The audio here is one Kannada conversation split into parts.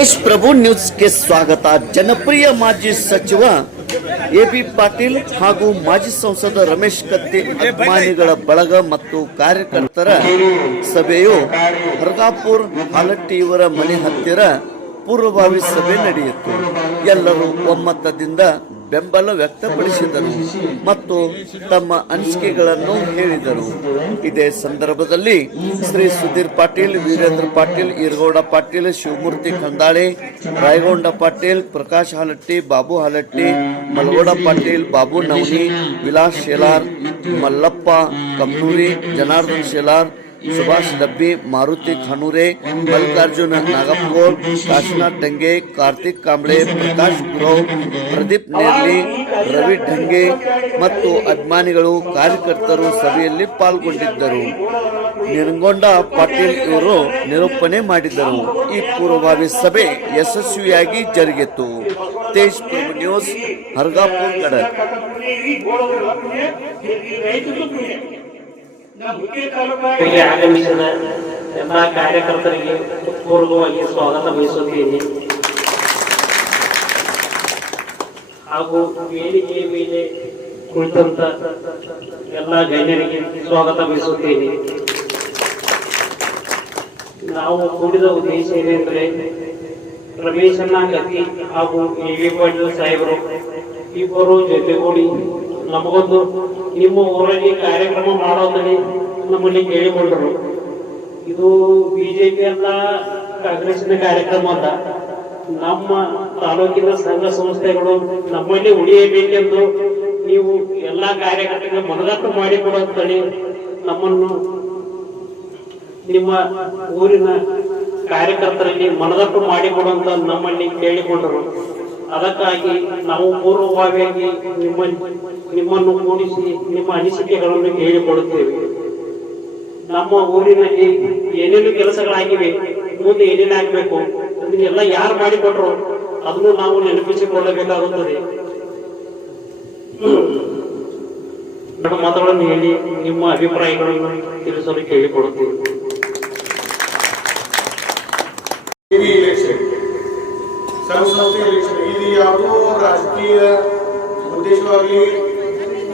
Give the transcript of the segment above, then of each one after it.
ತೇಜ್ ಪ್ರಭು ನ್ಯೂಸ್ಗೆ ಸ್ವಾಗತ. ಜನಪ್ರಿಯ ಮಾಜಿ ಸಚಿವ ಎ ಬಿ ಪಾಟೀಲ್ ಹಾಗೂ ಮಾಜಿ ಸಂಸದ ರಮೇಶ್ ಕತ್ತಿ ಅಭಿಮಾನಿಗಳ ಬಳಗ ಮತ್ತು ಕಾರ್ಯಕರ್ತರ ಸಭೆಯು ಹರ್ಗಾಪುರ್ ಹಾಲಟ್ಟಿಯವರ ಮನೆ ಹತ್ತಿರ ಪೂರ್ವಭಾವಿ ಸಭೆ ನಡೆಯಿತು. ಎಲ್ಲರೂ ಒಮ್ಮತದಿಂದ ಬೆಂಬಲ ವ್ಯಕ್ತಪಡಿಸಿದರು ಮತ್ತು ತಮ್ಮ ಅನಿಸಿಕೆಗಳನ್ನು ಹೇಳಿದರು. ಇದೇ ಸಂದರ್ಭದಲ್ಲಿ ಶ್ರೀ ಸುಧೀರ್ ಪಾಟೀಲ್, ವೀರೇಂದ್ರ ಪಾಟೀಲ್, ಈರಗೌಡ ಪಾಟೀಲ್, ಶಿವಮೂರ್ತಿ ಕಂದಾಳೆ, ರಾಯಗೊಂಡ ಪಾಟೀಲ್, ಪ್ರಕಾಶ್ ಹಾಲಟ್ಟಿ, ಬಾಬು ಹಾಲಟ್ಟಿ, ಮಲಗೋಡ ಪಾಟೀಲ್, ಬಾಬು ನವನಿ, ವಿಲಾಸ್ ಶೇಲಾರ್, ಮಲ್ಲಪ್ಪ, ಕಮ್ನೂರಿ, ಜನಾರ್ದನ್ ಶೇಲಾರ್ ಸುಭಾಷ್ ಡಬ್ಬಿ, ಮಾರುತಿ ಖಾನೂರೆ, ಮಲ್ಲಿಕಾರ್ಜುನ ನಾಗಪ್ಪಗೋಳ್ ಕಾಶಿನಾಥ್ ಡಂಗೆ ಕಾರ್ತಿಕ್ ಕಾಂಬ್ಳೆ, ಪ್ರಕಾಶ್ ಗುರವ್, ಪ್ರದೀಪ್ ನೇರ್ಲಿ, ರವಿ ಢಂಗೆ ಮತ್ತು ಅಭಿಮಾನಿಗಳು, ಕಾರ್ಯಕರ್ತರು ಸಭೆಯಲ್ಲಿ ಪಾಲ್ಗೊಂಡಿದ್ದರು. ನಿರಂಗೊಂಡ ಪಾಟೀಲ್ ಇವರು ನಿರೂಪಣೆ ಮಾಡಿದರು ಈ ಪೂರ್ವಭಾವಿ ಸಭೆ ಯಶಸ್ವಿಯಾಗಿ ಜರುಗಿತು. ತೇಜ್ ಪ್ರಭು ನ್ಯೂಸ್, ಹರ್ಗಾಪುರ್ ಗಡಕ್ ಇಲ್ಲಿ ಆಗಮಿಸಿದ ಎಲ್ಲ ಕಾರ್ಯಕರ್ತರಿಗೆ ಪೂರ್ವವಾಗಿ ಸ್ವಾಗತ ಬಯಸುತ್ತೇನೆ. ಹಾಗೂ ವೇದಿಕೆಯ ಮೇಲೆ ಕುಳಿತಂತ ಎಲ್ಲ ಗಣ್ಯರಿಗೆ ಸ್ವಾಗತ ಬಯಸುತ್ತೇನೆ. ನಾವು ಕೂಡಿದ ಉದ್ದೇಶ ಏನೆಂದರೆ ರಮೇಶಣ್ಣ ಗತಿ ಹಾಗೂ ಎ ವಿ ಪಾಟೀಲ್ ಸಾಹೇಬರು ಇಬ್ಬರು ಜೊತೆಗೂಡಿ ನಮಗೊಂದು ನಿಮ್ಮ ಊರಲ್ಲಿ ಕಾರ್ಯಕ್ರಮ ಮಾಡೋದಲ್ಲಿ ನಮ್ಮಲ್ಲಿ ಕೇಳಿಕೊಂಡರು. ಇದು ಬಿಜೆಪಿ ಅಲ್ಲ ಕಾಂಗ್ರೆಸ್ನ ಕಾರ್ಯಕ್ರಮ ಅಲ್ಲ. ನಮ್ಮ ತಾಲೂಕಿನ ಸಂಘ ಸಂಸ್ಥೆಗಳು ನಮ್ಮಲ್ಲಿ ಉಳಿಯಬೇಕೆಂದು ನೀವು ಎಲ್ಲಾ ಕಾರ್ಯಕರ್ತರಿಗೆ ಮನದಟ್ಟು ಮಾಡಿಕೊಡುತ್ತೇಳಿ ನಮ್ಮನ್ನು ನಿಮ್ಮ ಊರಿನ ಕಾರ್ಯಕರ್ತರಲ್ಲಿ ಮನದಟ್ಟು ಮಾಡಿಕೊಡುವಂತ ನಮ್ಮಲ್ಲಿ ಕೇಳಿಕೊಂಡರು. ಅದಕ್ಕಾಗಿ ನಾವು ಪೂರ್ವಭಾವಿಯಾಗಿ ನಿಮ್ಮ ನಿಮ್ಮನ್ನು ಕೂಡಿಸಿ ನಿಮ್ಮ ಅನಿಸಿಕೆಗಳನ್ನು ಕೇಳಿಕೊಡುತ್ತೇವೆ ನಮ್ಮ ಊರಿನಲ್ಲಿ ಏನೇನು ಕೆಲಸಗಳಾಗಿವೆ, ಮುಂದೆ ಏನೇನು ಆಗ್ಬೇಕು, ಅದನ್ನೆಲ್ಲ ಯಾರು ಮಾಡಿಕೊಟ್ರು, ಅದನ್ನು ನಾವು ನೆನಪಿಸಿಕೊಳ್ಳಬೇಕಾಗುತ್ತದೆ. ಎರಡು ಮಾತುಗಳನ್ನು ಹೇಳಿ ನಿಮ್ಮ ಅಭಿಪ್ರಾಯಗಳನ್ನು ತಿಳಿಸಲು ಕೇಳಿಕೊಡುತ್ತೇವೆ ಇಲೆಕ್ಷನ್ ಸಂಸ್ಥೆ ಇದು ಯಾವುದೋ ರಾಜಕೀಯ ಉದ್ದೇಶವಾಗಿ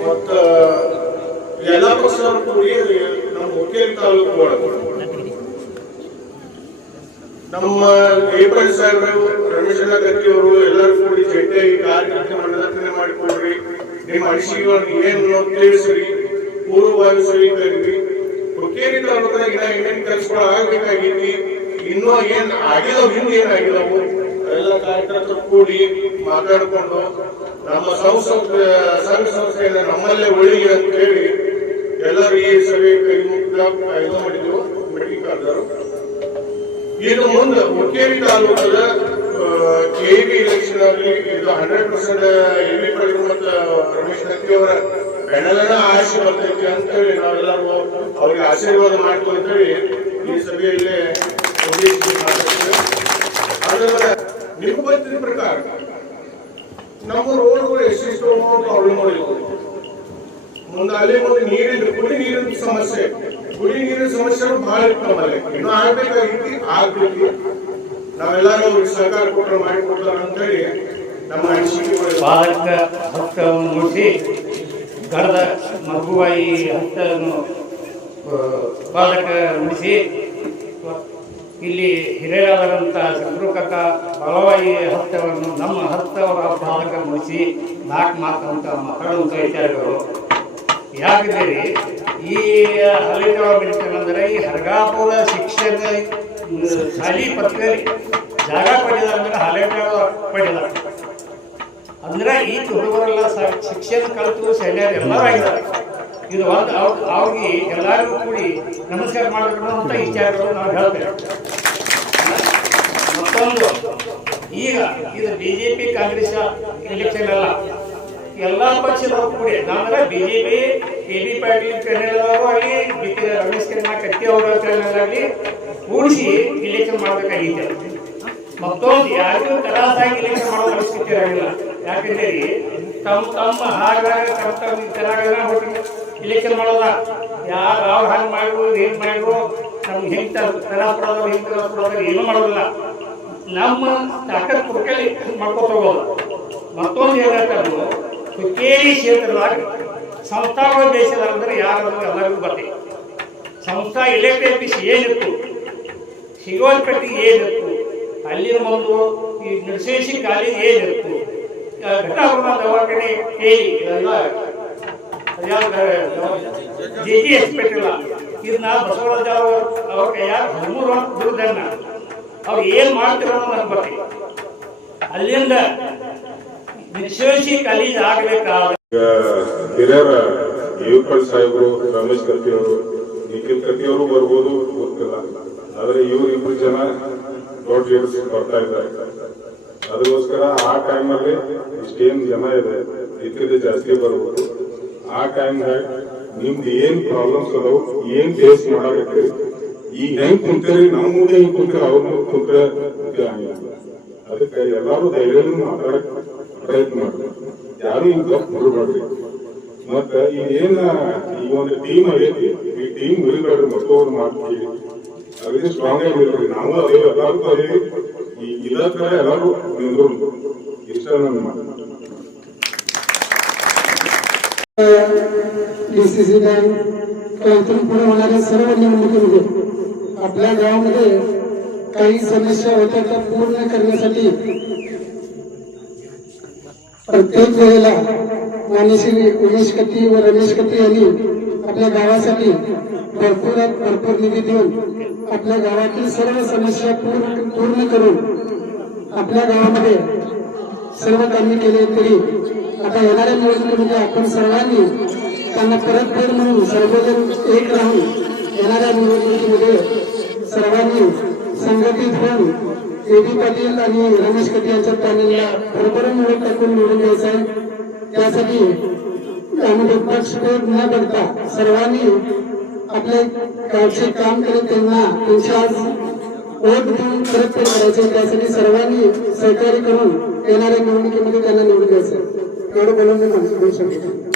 ಮತ್ತ ಎಲ್ಲ ಪಕ್ಷದವರು ಕೂಡಿ ನಮ್ಮ ಹುಕ್ಕೇರಿ ತಾಲೂಕು ಒಳಗೆ ನಮ್ಮ ಏಪಲ್ ಸಾಹೇಬರು ರಮೇಶ್ ಗಟ್ಟಿ ಅವರು ಎಲ್ಲರೂ ಕೂಡಿ ಜಂಟಿಯಾಗಿ ಕಾರ್ಯಕ್ರಮ ಮಂಡಲತನೆ ಮಾಡಿಕೊಡ್ರಿ ನಿಮ್ಮ ಅನಿಸಿಕೆಗಳನ್ನು ಏನು ತಿಳಿಸ್ರಿ ಪೂರ್ವವಾಗಿ ಸ್ವೀಕರಿರಿ ಹುಕ್ಕೇರಿ ತಾಲೂಕಿನಾಗ ಏನೇನು ಕೆಲಸಗಳು ಆಗ್ಬೇಕಾಗೈತಿ ಇನ್ನೂ ಏನ್ ಆಗಿಲ್ಲ ಹಿಂದೆ ಏನಾಗಿದಾವು ಎಲ್ಲ ಕಾರ್ಯಕರ್ತರು ಕೂಡಿ ಮಾತಾಡಿಕೊಂಡು ನಮ್ಮ ಸಂಸ್ಥೆ ಸಂಘ ಸಂಸ್ಥೆಯಿಂದ ನಮ್ಮಲ್ಲೇ ಉಳಿಗೆ ಅಂತ ಹೇಳಿ ಎಲ್ಲರೂ ಈ ಸಭೆ ಇದು ಮಾಡಿದ್ರು ಮೀಟಿಂಗ್ ಕರೆದರು ಇನ್ನು ಮುಂದೆ ಹುಕ್ಕೇರಿ ತಾಲೂಕದ ಕೆ ಬಿ ಎಲೆಕ್ಷನ್ ಆಗಲಿ, ಇದು ಹಂಡ್ರೆಡ್ ಪರ್ಸೆಂಟ್ ಎ ಪಡೆದು ಮತ್ತು ರಮೇಶ್ ನಕ್ಕಿ ಅವರ ಬೆಣಲನ ಆಶೆ ಬರ್ತೈತಿ ಅಂತ ಹೇಳಿ ನಾವೆಲ್ಲರೂ ಅವ್ರಿಗೆ ಆಶೀರ್ವಾದ ಮಾಡ್ತು ಅಂತೇಳಿ ಈ ಸಭೆಯಲ್ಲಿ ಉದ್ದೇಶಿಸಿ ಮಾತಾಡ್ತೇವೆ ಆದ್ರೆ ನಿಮ್ಗೆ ಗೊತ್ತಿದ್ದ ಪ್ರಕಾರ? ನಮ್ಮ ರೋಡ್ಗಳು ಎಷ್ಟೆಷ್ಟು ಪ್ರಾಬ್ಲಮ್ಗಳು ಇರ್ತವೆ ಮುಂದೆ ಅಲ್ಲಿ ಒಂದು ನೀರಿನ ಕುಡಿ ನೀರಿನ ಸಮಸ್ಯೆ. ಕುಡಿ ನೀರಿನ ಸಮಸ್ಯೆ ಬಹಳ ಇತ್ತು ನಮ್ಮಲ್ಲಿ. ಇನ್ನು ಆಗ್ಬೇಕಾಗಿತ್ತು ಆಗ್ಬೇಕು. ನಾವೆಲ್ಲರೂ ಅವ್ರಿಗೆ ಸಹಕಾರ ಕೊಟ್ಟರೆ ಮಾಡಿಕೊಡ್ತಾರ ಅಂತ ಹೇಳಿ ನಮ್ಮ ಅನಿಸಿಕೆಗಳು ಬಾಲಕ ಹಸ್ತವನ್ನು ಮುಟ್ಟಿ ಗಡದ ಮಗುವಾಯಿ ಹಸ್ತವನ್ನು ಆ, ಬಾಲಕ ಉಳಿಸಿ ಇಲ್ಲಿ ಹಿರಿಯರಾದಂಥ ಚಂದ್ರಕಥ ಬಲವಾಯಿ ಹತ್ಯವನ್ನು ನಮ್ಮ ಹತ್ತವರ ಬಾಲಕ ಮುಗಿಸಿ ನಾಲ್ಕು ಅಂತ ಮಕ್ಕಳನ್ನು ಕೈತಾರಿಗಳು ಯಾಕಂದ್ರೆ ಈ ಹಳ್ಳಿಗಳ ಬೆಳಿತಂದ್ರೆ ಈ ಹರಗಾಪುರ ಶಿಕ್ಷಣ ಶಾಲಿ ಪತ್ರ ಜಾಗ ಪಡೆದ ಅಂದರೆ ಹಳೆಗಳ ಪಡೆದ ಅಂದರೆ ಈ ಹುಡುಗರೆಲ್ಲ ಶಿಕ್ಷಣ ಕಲಿತು ಶೈಲಿಯರು ಎಲ್ಲರೂ ಆಗಿದ್ದಾರೆ. ಇದು ಒಂದು ಅವ್ರ ಅವ್ರಿಗೆ ಎಲ್ಲರಿಗೂ ಕೂಡಿ ನಮಸ್ಕಾರ ಮಾಡಬೇಕು ಅಂತ ವಿಚಾರಗಳು ನಾವು ಹೇಳ್ತೇವೆ. ಮತ್ತೊಂದು, ಈಗ ಇದು ಬಿಜೆಪಿ ಕಾಂಗ್ರೆಸ್ ಎಲೆಕ್ಷನ್ ಅಲ್ಲ. ಎಲ್ಲಾ ಪಕ್ಷದವರು ಕೂಡಿ ಅಂದ್ರೆ ಬಿಜೆಪಿ ಎ ಬಿ ಪಾಟೀಲ್ ಕನ್ನಡದವರು ಆಗಲಿ ಬಿ ಕೆ ರಮೇಶ್ ಕನ್ನ ಕತ್ತಿ ಅವರ ಕನ್ನಡದಲ್ಲಿ ಕೂಡಿಸಿ ಇಲೆಕ್ಷನ್ ಮಾಡ್ಬೇಕಾಗಿತ್ತು. ಮತ್ತೊಂದು, ಯಾರಿಗೂ ತರಾಸಾಗಿ ಇಲೆಕ್ಷನ್ ಮಾಡೋ ಪರಿಸ್ಥಿತಿ ಇರಲಿಲ್ಲ ಯಾಕಂದ್ರೆ ತಮ್ಮ ತಮ್ಮ ಹಾಗಾಗ ಕರ್ತವ್ಯ ಚೆನ್ನಾಗ ಇಲೆಕ್ಷನ್ ಮಾಡೋದ ಯಾರು ಯಾವ ಹಂಗೆ ಮಾಡಿದ್ರು ಏನ್ ಮಾಡಿದ್ರು ನಮ್ಗೆ ಹೆಂಗ್ ತರ ಕೊಡೋದು ಹೆಂಗ್ ಏನು ಕೊಡೋದು ಏನೂ ಮಾಡೋದಿಲ್ಲ. ನಮ್ಮ ತಾಕತ್ ಕುರ್ಕಲಿ ಮಾಡ್ಕೊತ ಹೋಗೋದು. ಮತ್ತೊಂದು ಏನಾಗ್ತದ್ರು ಹುಕ್ಕೇರಿ ಕ್ಷೇತ್ರದಾಗ ಸಂಸ್ಥಾಗಳ ದೇಶದಾಗ ಅಂದ್ರೆ ಯಾರು ಎಲ್ಲರಿಗೂ ಬರ್ತೀವಿ ಸಂಸ್ಥಾ ಇಲೆಕ್ಟ್ರಿಕ್ ಆಫೀಸ್ ಏನಿತ್ತು? ಸಿಗೋಲ್ಪಟ್ಟಿ ಏನಿತ್ತು? ಅಲ್ಲಿನ ಒಂದು ಈ ನಿರ್ಶೇಷಿ ಕಾಲೇಜ್ ಏನಿತ್ತು? ಘಟಪುರ ದವಾಖಾನೆ ಇದೆಲ್ಲ ಜೆ ಜಿ ಹಾಸ್ಪಿಟಲ್ ಇದನ್ನ ಬಸವರಾಜ ಅವ್ರ ಕೈಯಾಗ ಹದಿಮೂರು ವರ್ಷ ದುರ್ದನ್ನ ಅವ್ರು ಏನ್ ಮಾಡ್ತಿರೋ ನನಗೆ ಗೊತ್ತಿಲ್ಲ ಅಲ್ಲಿಂದ ವಿಶ್ವೇಶಿ ಕಾಲೇಜ್ ಆಗ್ಬೇಕಾದ್ರೆ ಈಗ ಹಿರಿಯರ ಯುವಕಲ್ ಸಾಹೇಬರು, ರಮೇಶ್ ಕತ್ತಿ ಅವರು ನಿಖಿಲ್ ಕತ್ತಿ ಅವರು ಬರ್ಬೋದು, ಗೊತ್ತಿಲ್ಲ. ಆದ್ರೆ ಇವ್ರು ಇಬ್ರು ಜನ ದೊಡ್ಡ ಲೀಡರ್ಸ್ ಬರ್ತಾ ಇದ್ದಾರೆ. ಅದಕ್ಕೋಸ್ಕರ ಆ ಟೈಮಲ್ಲಿ ಇಷ್ಟೇನು ಜನ ಇದೆ. ಇದಕ್ಕಿಂತ ಜಾಸ್ತಿ ಬರ್ಬೋದು. ಆ ಟೈಮ್ನಾಗ ನಿಮ್ದು ಏನ್ ಪ್ರಾಬ್ಲಮ್ಸ್ ಅದಾವ, ಏನ್ ಫೇಸ್ ಮಾಡಬೇಕು ಈಗ ಹೆಂಗ್ ಕುಂತೀರಿ ನಮ್ಮ ಮುಂದೆ ಹೆಂಗ್ ಕುಂತೀರಿ ಅವ್ರ ಮುಂದೆ ಕುಂತ್ರೆ. ಅದಕ್ಕೆ ಎಲ್ಲಾರು ಧೈರ್ಯನೂ ಮಾತಾಡಕ್ ಪ್ರಯತ್ನ ಮಾಡ್ರಿ ಯಾರು ಹಿಂಗ್ ಗಪ್ ಬಿಡಬೇಡ್ರಿ ಮತ್ತ ಈಗ ಏನ ಈ ಒಂದು ಟೀಮ್ ಆಗೈತಿ ಈ ಟೀಮ್ ಬಿಡಬೇಡ್ರಿ ಮತ್ತೊಬ್ರು ಮಾಡ್ತೀವಿ ಅದೇ ಸ್ಟ್ರಾಂಗ್ ಆಗಿರ್ರಿ ನಾವು ಅದೇ ಎಲ್ಲಾರು ಅದೇ ಈ ಇಲ್ಲ ಕಡೆ ಎಲ್ಲಾರು ನಿಂದ್ರು ಇಷ್ಟ ನನ್ನ ಮಾತು. डीसीसी बँक इथून पुढे होणाऱ्या सर्व निवडणुकीमध्ये आपल्या गावामध्ये काही समस्या होत्या त्या पूर्ण करण्यासाठी प्रत्येक वेळेला मानसी उमेश कती व रमेश कती यांनी आपल्या गावासाठी भरपूर भरपूर निधी देऊन आपल्या गावातील सर्व समस्या पूर्ण पूर्ण करून आपल्या गावामध्ये सर्व कामे केले तरी आता येणाऱ्या निवडणुकीमध्ये आपण सर्वांनी त्यांना परत फेड म्हणून सर्वजण एक राहून येणाऱ्या निवडणुकीमध्ये सर्वांनी संघटित होऊन एबी पाटील आणि रमेश कटी यांच्या पॅनलला बरोबर निवड टाकून निवडून द्यायचं आहे. त्यासाठी यामध्ये पक्षभेद न करता सर्वांनी आपले गावचे काम करत त्यांना त्यांच्या आज वोट देऊन परत फेड करायचे त्यासाठी सर्वांनी सहकार्य करून येणाऱ्या निवडणुकीमध्ये त्यांना निवडून द्यायचं एवढं बोलून मी शकतो